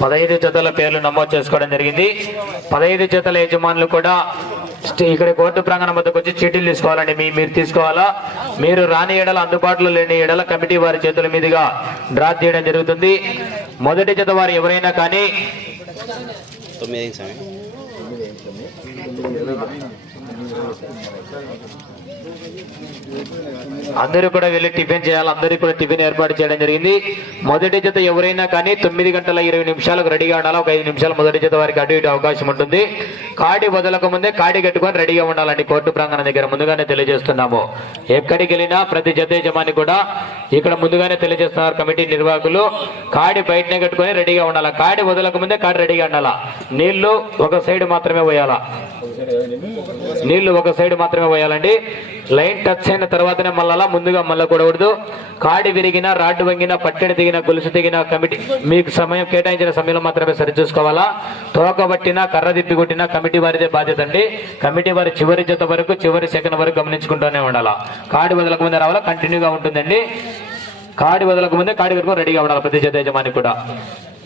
పదహైదు జతల పేర్లు నమోదు చేసుకోవడం జరిగింది. పదహైదు జతల యజమానులు కూడా ఇక్కడ కోర్టు ప్రాంగణం వద్దకు వచ్చి చీటీలు తీసుకోవాలండి. మీ మీరు తీసుకోవాలా? మీరు రాని ఎడల అందుబాటులో లేని ఎడల కమిటీ వారి చేతుల మీదుగా డ్రా తీయడం జరుగుతుంది. మొదటి జత వారు ఎవరైనా కానీ తొమ్మిది అందరూ కూడా వెళ్ళి టిఫిన్ చేయాలి అందరికీ కూడా టిఫిన్ ఏర్పాటు చేయడం జరిగింది. మొదటి జత ఎవరైనా కానీ తొమ్మిది గంటల ఇరవై నిమిషాలకు రెడీగా ఉండాలి. ఒక ఐదు నిమిషాలు మొదటి జత వారికి అటు ఇటు అవకాశం ఉంటుంది. కాడి వదలక ముందే కాడి కట్టుకొని రెడీగా ఉండాలండి కోర్టు ప్రాంగణం దగ్గర. ముందుగానే తెలియజేస్తున్నాము. ఎక్కడికి వెళ్ళినా ప్రతి జత యజమాని కూడా ఇక్కడ ముందుగానే తెలియజేస్తున్నారు కమిటీ నిర్వాహకులు. కాడి బయటనే కట్టుకొని రెడీగా ఉండాలా? కాడి వదలక ముందే కాడి రెడీగా ఉండాలా? నీళ్ళు ఒక సైడ్ మాత్రమే పోయాలా? నీళ్ళు ఒక సైడ్ మాత్రమే పోయాలండి. లైన్ టచ్ అయిన తర్వాతనే మళ్ళా ముందుగా మళ్ళా కూడకూడదు కాడి విరిగిన రాడ్డు వంగిన పట్టెడు దిగిన గొలుసు దిగిన కమిటీ మీకు సమయం కేటాయించిన సమయంలో మాత్రమే సరిచూసుకోవాలా? తోక పట్టినా కర్ర దిప్పి కొట్టినా కమిటీ వారిదే బాధ్యత అండి. కమిటీ వారి చివరి జత వరకు చివరి సెకండ్ వరకు గమనించుకుంటూనే ఉండాలా? కాడి వదలకు ముందే రావాలా? కంటిన్యూగా ఉంటుందండి. కాడి వదలకు ముందే కాడి కట్టుకొని రెడీగా ఉండాలి ప్రతి జత యజమాని కూడా.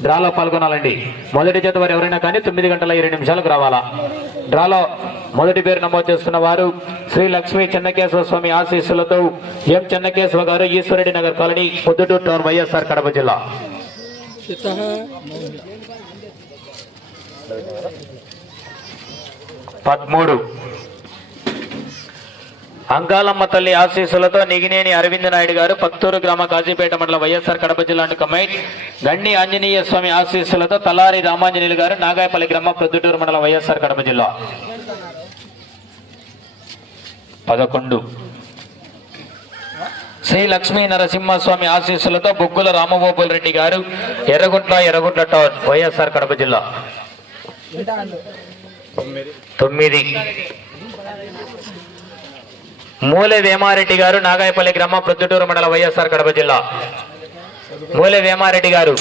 డ్రాలో పాల్గొనాలండి. మొదటి జత వారు ఎవరైనా కానీ తొమ్మిది గంటల ఇరవై నిమిషాలకు రావాలా? డ్రాలో మొదటి పేరు నమోదు చేస్తున్న వారు శ్రీ లక్ష్మీ చెన్నకేశ్వర స్వామి ఆశీస్సులతో M Chennakeshwara garu Eshwarreddy Nagar colony Proddatur town YSR Kadapa జిల్లా. పదమూడు. అంకాలమ్మ తల్లి ఆశీస్సులతో నిగినేని అరవింద నాయుడు గారు పత్తూరు గ్రామ కాజీపేట మండలం వైఎస్ఆర్ కడప జిల్లా కమైట్ గండి ఆంజనేయ స్వామి ఆశీస్సులతో తలారి రామాంజనేయులు గారు నాగాయపల్లి గ్రామం ప్రొద్దుటూరు మండలం వైఎస్ఆర్ కడప జిల్లా. పదకొండు. శ్రీ లక్ష్మీ నరసింహస్వామి ఆశీస్సులతో బొగ్గుల రామగోపాల్ రెడ్డి గారు ఎర్రగుంట్ల ఎర్రగుంట్ల టౌన్ వైఎస్ఆర్ కడప జిల్లా. తొమ్మిది. మూలె వేమారెడ్డి గారు నాగాయపల్లి గ్రామం ప్రొద్దుటూరు మండల వైఎస్ఆర్ కడప జిల్లా. మూలె వేమారెడ్డి గారు.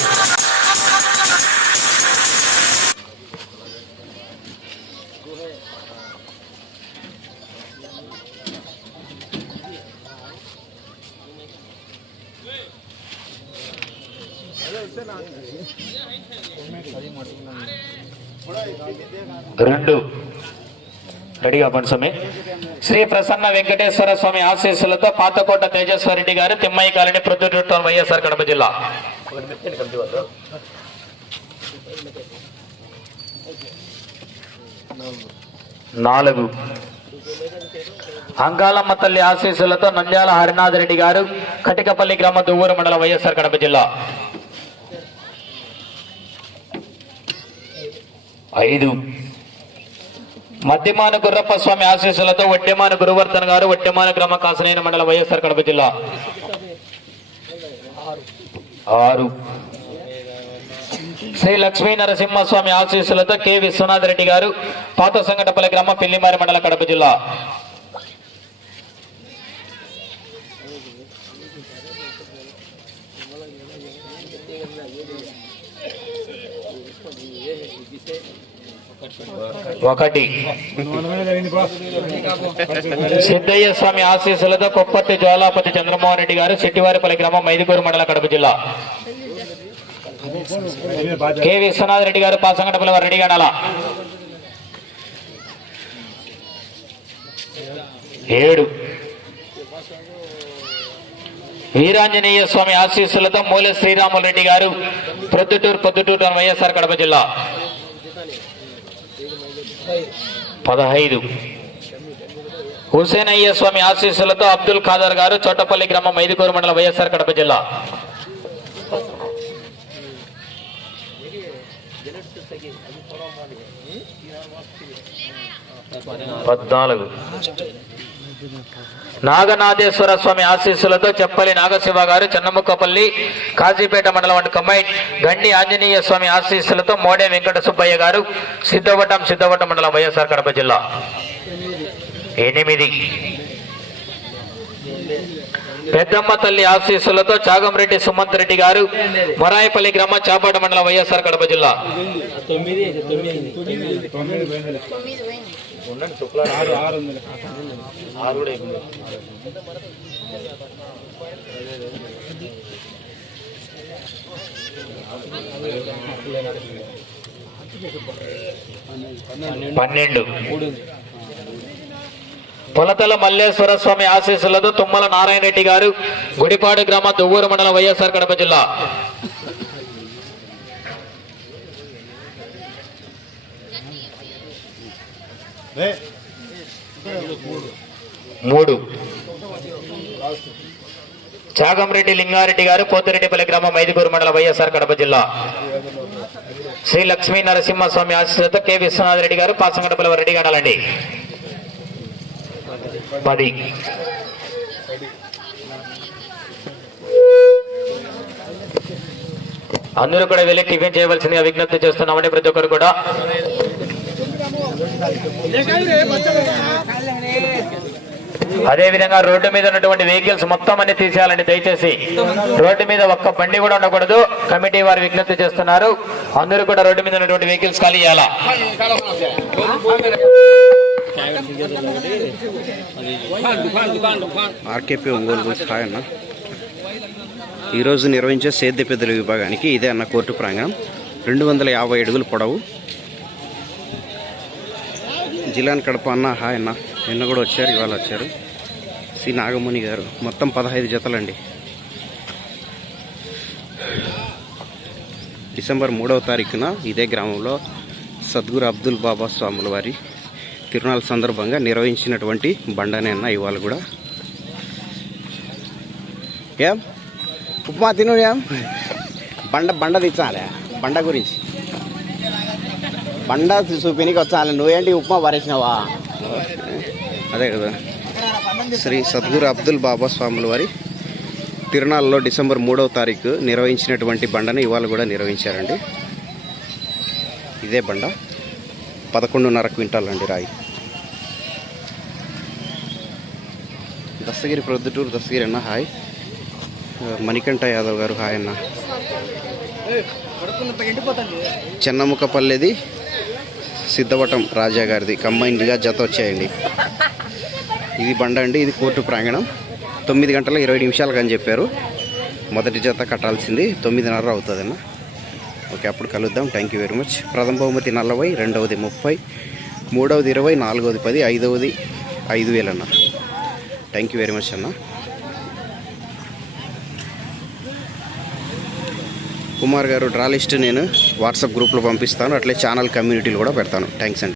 రెండు. రెడీగా పంచమే శ్రీ ప్రసన్న వెంకటేశ్వర స్వామి ఆశీస్సులతో Pathakota Tejaswareddy garu Thimmaiah colony Proddatur town YSR Kadapa జిల్లా. నాలుగు. అంగాలమ్మ తల్లి ఆశీస్సులతో నంద్యాల హరినాథ్ రెడ్డి గారు కటికపల్లి గ్రామ దువ్వూరు మండలం వైఎస్ఆర్ కడప జిల్లా. ఐదు. మధ్యమాన గుర్రప్ప స్వామి ఆశీస్సులతో వడ్డెమాన గురువర్ధన్ గారు వడ్డెమాన గ్రామ కాసనైన మండలం వైఎస్ఆర్ కడప జిల్లా. ఆరు. శ్రీ లక్ష్మీ నరసింహస్వామి ఆశీస్సులతో కె విశ్వనాథ్ రెడ్డి గారు పాత సంగటపల్లి గ్రామ పెళ్ళిమారి మండల కడప జిల్లా. ఒకటి. సిద్ధయ్య స్వామి ఆశీస్సులతో కొప్పర్తి జ్వాలాపతి చంద్రమోహన్ రెడ్డి గారు శెట్టివారిపల్లి గ్రామం మైదుకూరు మండల కడప జిల్లా. కె. విశ్వనాథ్ రెడ్డి గారు పాసంగటపల్లి వారు రెడీగా ఉండాలా? ఏడు. వీరాంజనేయ స్వామి ఆశీస్సులతో మూల శ్రీరాములు రెడ్డి గారు ప్రొద్దుటూరు పొద్దుటూరు వైఎస్ఆర్ కడప జిల్లా. పదహైదు. హుసేనయ్య స్వామి ఆశీస్సులతో అబ్దుల్ ఖాదర్ గారు చోటపల్లి గ్రామం మైదుకూరు మండలం వైఎస్ఆర్ కడప జిల్లా. పద్నాలుగు. నాగనాథేశ్వర స్వామి ఆశీస్సులతో చెప్పలి నాగశివ గారు చెన్నముక్కపల్లి కాజీపేట మండలం వంటి కమ్మాయి గండి ఆంజనేయ స్వామి ఆశీస్సులతో మోడే వెంకట సుబ్బయ్య గారు సిద్ధవటం సిద్ధవటం మండలం వైఎస్ఆర్ కడప జిల్లా ఎనిమిది పెద్దమ్మ తల్లి ఆశీస్సులతో చాగంరెడ్డి సుమంత్ రెడ్డి గారు మొరాయిపల్లి గ్రామ చాపాట మండలం వైఎస్ఆర్ కడప జిల్లా పన్నెండు. పొలతల మల్లేశ్వర స్వామి ఆశీస్సులతో తుమ్మల నారాయణ రెడ్డి గారు గుడిపాడు గ్రామ దువ్వూరు మండలం వైఎస్ఆర్ కడప జిల్లా. మూడు. చాగంరెడ్డి లింగారెడ్డి గారు పోతిరెడ్డిపల్లి గ్రామం ఐదుగురు మండలం వైఎస్ఆర్ కడప జిల్లా. శ్రీ లక్ష్మీ నరసింహస్వామి ఆశీస్సులతో కె. విశ్వనాథ్ రెడ్డి గారు పాసంగడపల్లి రెడ్డి గడాలండి పది. అందరూ కూడా వెళ్ళి టిఫిన్ చేయవలసిందిగా విజ్ఞప్తి చేస్తున్నామండి ప్రతి ఒక్కరు కూడా. అదేవిధంగా రోడ్డు మీద ఉన్నటువంటి వెహికల్స్ మొత్తం అన్ని తీసేయాలండి దయచేసి. రోడ్డు మీద ఒక్క బండి కూడా ఉండకూడదు. కమిటీ వారు విజ్ఞప్తి చేస్తున్నారు. అందరూ కూడా రోడ్డు మీద ఉన్నటువంటి వెహికల్స్ ఖాళీ చేయాలా? ఆర్కేపీ ఒంగోలు గురించి హాయ్ అన్న. ఈరోజు నిర్వహించే సేద్య పెద్దల విభాగానికి ఇదే అన్న కోర్టు ప్రాంగణం. రెండు వందల యాభై అడుగులు పొడవు. జిల్లాని కడప అన్న హాయ్ అన్న నిన్న కూడా వచ్చారు ఇవాళ వచ్చారు. సి నాగముని గారు మొత్తం పదహైదు జతలండి. డిసెంబర్ మూడవ తారీఖున ఇదే గ్రామంలో సద్గురు అబ్దుల్ బాబా స్వాముల వారి తిరునాళ్ళ సందర్భంగా నిర్వహించినటువంటి బండనే అన్న ఇవాళ కూడా. ఏం? ఉప్మా తిను ఏం? బండ బండ తెచ్చాలే బండ గురించి. పండ చూపినికి వచ్చాను. నువ్వేంటి ఉప్మా పారేసినావా? అదే కదా. శ్రీ సద్గురు అబ్దుల్ బాబా స్వాముల వారి తిరునాళ్ళలో డిసెంబర్ మూడవ తారీఖు నిర్వహించినటువంటి బండను ఇవాళ కూడా నిర్వహించారండి. ఇదే బండ. పదకొండున్నర క్వింటాలండి రాయి. దస్తగిరి ప్రొద్దుటూరు దస్తగిరి అన్న హాయ్. మణికంఠ యాదవ్ గారు హాయ్ అన్న. చిన్నముఖపల్లిది సిద్ధవటం రాజా గారిది. కంబైన్డ్గా జత వచ్చాయండి. ఇది బండ అండి ఇది కోర్టు ప్రాంగణం. తొమ్మిది గంటల ఇరవై నిమిషాలకు అని చెప్పారు. మొదటి జత కట్టాల్సింది తొమ్మిదిన్నర అవుతుందన్న. ఓకే అప్పుడు కలుద్దాం. థ్యాంక్ యూ వెరీ మచ్ ప్రథమ బహుమతి నలభై రెండవది ముప్పై మూడవది ఇరవై నాలుగవది పది ఐదవది ఐదు వేలన్న. థ్యాంక్ యూ వెరీ మచ్ అన్న. కుమార్ గారు డ్రా లిస్ట్ నేను వాట్సాప్ గ్రూప్లో పంపిస్తాను అట్లే ఛానల్ కమ్యూనిటీలు కూడా పెడతాను. థ్యాంక్స్ అండి.